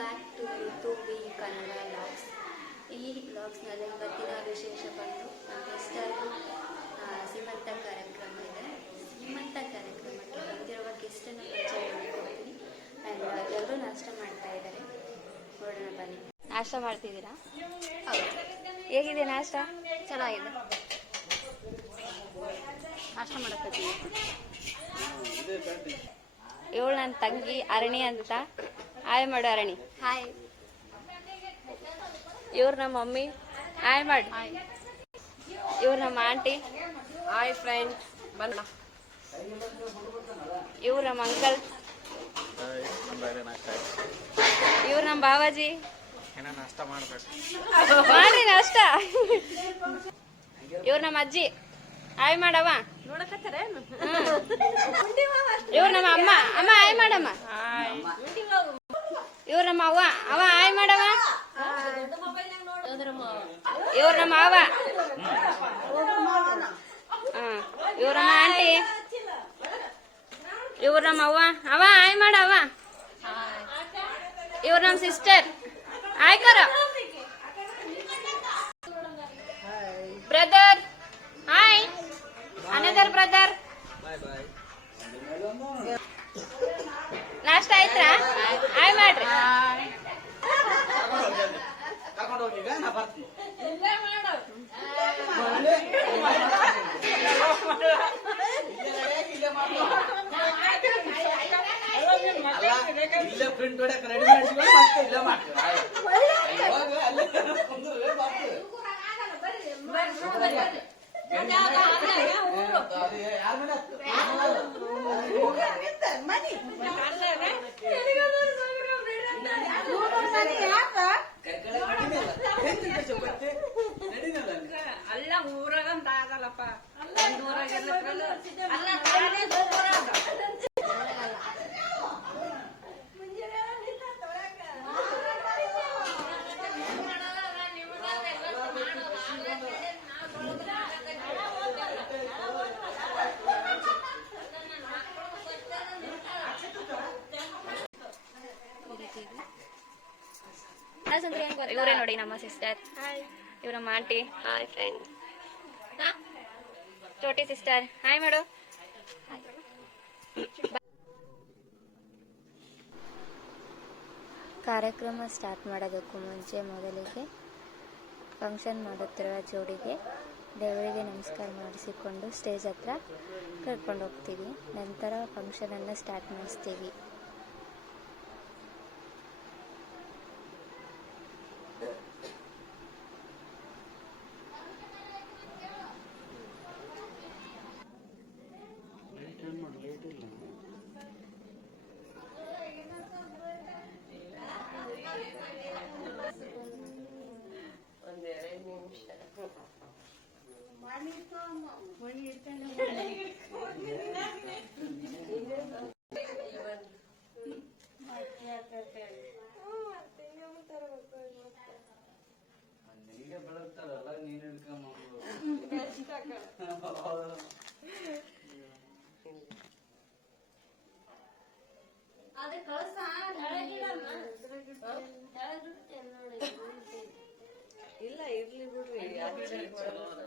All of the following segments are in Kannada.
Back to to V Kannada vlogs ಈ ಲಾಗ್ಸ್ನಲ್ಲಿ ಇವತ್ತಿನ ವಿಶೇಷ ಬಂದು ನಮ್ಮ ಗೆಸ್ಟರ್ದು ಸೀಮಂತ ಕಾರ್ಯಕ್ರಮ ಇದೆ. ಸೀಮಂತ ಕಾರ್ಯಕ್ರಮಕ್ಕೆ ಬಂದಿರುವ ಗೆಸ್ಟನ್ನು ಪರಿಚಯ ಮಾಡಿಕೊಡ್ತೀನಿ. ಆ್ಯಂಡ್ ಎಲ್ಲರೂ ನಾಷ್ಟ ಮಾಡ್ತಾ ಇದ್ದಾರೆ. ನೋಡೋಣ ಬನ್ನಿ. ನಾಷ್ಟ ಮಾಡ್ತಿದ್ದೀರಾ? ಹೌದು. ಹೇಗಿದೆ ನಾಷ್ಟ? ಚೆನ್ನಾಗಿದೆ. ನಾಷ್ಟ ಮಾಡೋಕ್ಕೆ ಇವಳು ನನ್ನ ತಂಗಿ ಅರಣಿ ಅಂತ. ಹಾಯ್ ಮಾಡು ಅರಣಿ ಹಾಯ್. ಇವ್ರು ನಮ್ಮ ಮಮ್ಮಿ. ಹಾಯ್ ಮಾಡು. ಇವ್ರು ನಮ್ಮ ಆಂಟಿ. ಹಾಯ್ ಫ್ರೆಂಡ್ ಬನ್ನ. ಇವ್ರು ನಮ್ಮ ಅಂಕಲ್. ಇವ್ರು ನಮ್ಮ ಬಾವಾಜಿ. ಏನೋ ನಾಷ್ಟ ಮಾಡ್ಬೇಕು? ಮಾಡ್ರಿ ನಾಷ್ಟ. ಇವ್ರು ನಮ್ಮ ಅಜ್ಜಿ. ಹಾಯ್ ಮಾಡವ ನೋಡಕತ್ತಾರೇನು ಇವ್ರು ನಮ್ಮ ಅಮ್ಮ. ಅಮ್ಮ ಹಾಯ್ ಮಾಡಮ್ಮ. ಇವ್ರು ನಮ್ಮ ಅವ್ವ. ಅವ ಆಯ್ ಮಾಡವ ಇವ್ರ ನಮ್ಮ ಅವ್ವ. ಹಾ, ಇವ್ರ ನಮ್ಮ ಆಂಟಿ. ಇವ್ರ ನಮ್ಮ ಅವ್ವ. ಅವ ಆಯ್ ಮಾಡವ ಇವ್ರು ನಮ್ಮ ಸಿಸ್ಟರ್ ಹಾಯ್ ಇಲ್ಲೇ ಪ್ರಿಂಟ್ ಹೊಡ್ಯಾಕ ರೆಡಿ ಮಾಡಿಸ್ಕೊಂಡು ಮತ್ತೆ ಇಲ್ಲೇ ಮಾಡ್ತೀವಿ ಹೋಗು, ಅಲ್ಲೇ ಕುಂದ್ರು, ಬರ್ತೀವಿ. ಅದು ಯಾರ್ ಮನೆ ಹತ್ತು? ಇವರೇ ನೋಡಿ ನಮ್ಮ ಸಿಸ್ಟರ್ ಇವ್ರ ನಮ್ಮ ಆಂಟಿ ಹಾಯ್ ಫ್ರೆಂಡ್ ಚೋಟಿ ಸಿಸ್ಟರ್ ಹಾಯ್ ಮಾಡು. ಕಾರ್ಯಕ್ರಮ ಸ್ಟಾರ್ಟ್ ಮಾಡೋದಕ್ಕೂ ಮುಂಚೆ ಮೊದಲಿಗೆ ಫಂಕ್ಷನ್ ಮಾಡುತ್ತಿರುವ ಜೋಡಿಗೆ ದೇವರಿಗೆ ನಮಸ್ಕಾರ ಮಾಡಿಸಿಕೊಂಡು ಸ್ಟೇಜ್ ಹತ್ರ ಕರ್ಕೊಂಡು ಹೋಗ್ತೀವಿ. ನಂತರ ಫಂಕ್ಷನನ್ನು ಸ್ಟಾರ್ಟ್ ಮಾಡಿಸ್ತೀವಿ. ಒಂದೆರಡು ನಿಮಿಷ ನಿನಗೆ ಬೆಳಗ್ತಾರಲ್ಲ ನೀನ್ ಹಿಡ್ಕೊಂಡ್ ಇಲ್ಲ ಇರ್ಲಿ ಬಿಡ್ರಿ. ಆಚೆ ಬರೋದು.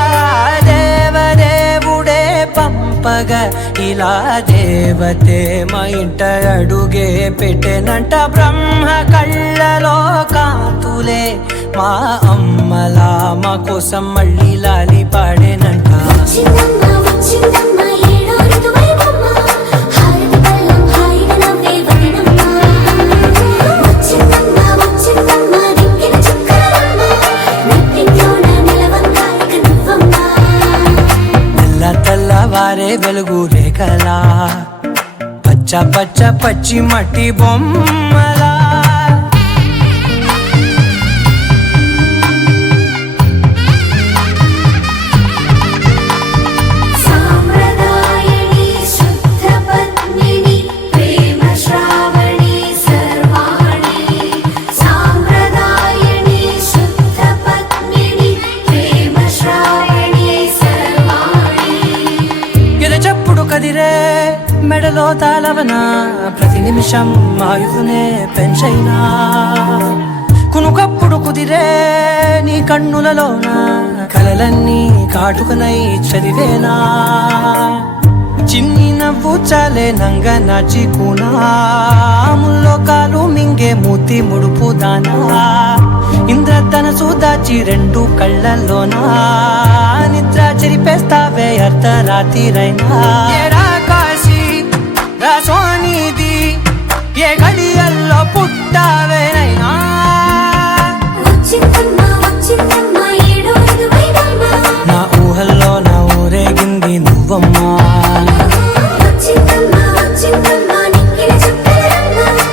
పంపగ ఇలా దేవతే మా ఇంట అడుగే పెట్టెనంట బ్రహ్మ కళ్ళలో కాంతులే. మా అమ్మలా మా కోసం మళ్ళీ లాలి పాడే వెలుగు రేఖలా పచ్చ పచ్చ పచ్చి మట్టి బొమ్మ తలవనా ప్రతి నిమిషం ఆయుధునే పెంచైనా. కునుకప్పుడు కుదిరే నీ కన్నులలోన? కలలన్నీ కాటుకనై చదివేనా? చిన్ని నవ్వు చాలే నంగ నాచి ముల్లో కాలు మింగే మూతి ముడుపు దానా ఇంద్రధనసు దాచి రెండు కళ్ళల్లోనా? నిద్ర చెరిపేస్తావే అర్ధరాత్రిరైనా?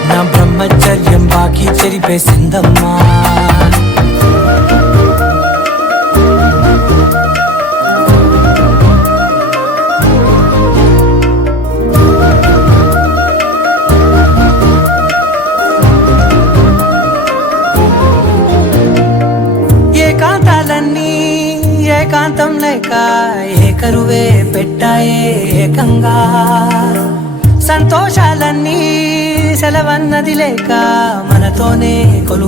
నా బ్రహ్మచర్యం బాకీ చెరిపేసిందమ్మా ఏకాంతం లేక ఏకరువే పెట్టాయే ఏకంగా. సంతోషాలన్నీ సెలవన్నది లేక మనతోనే కొలు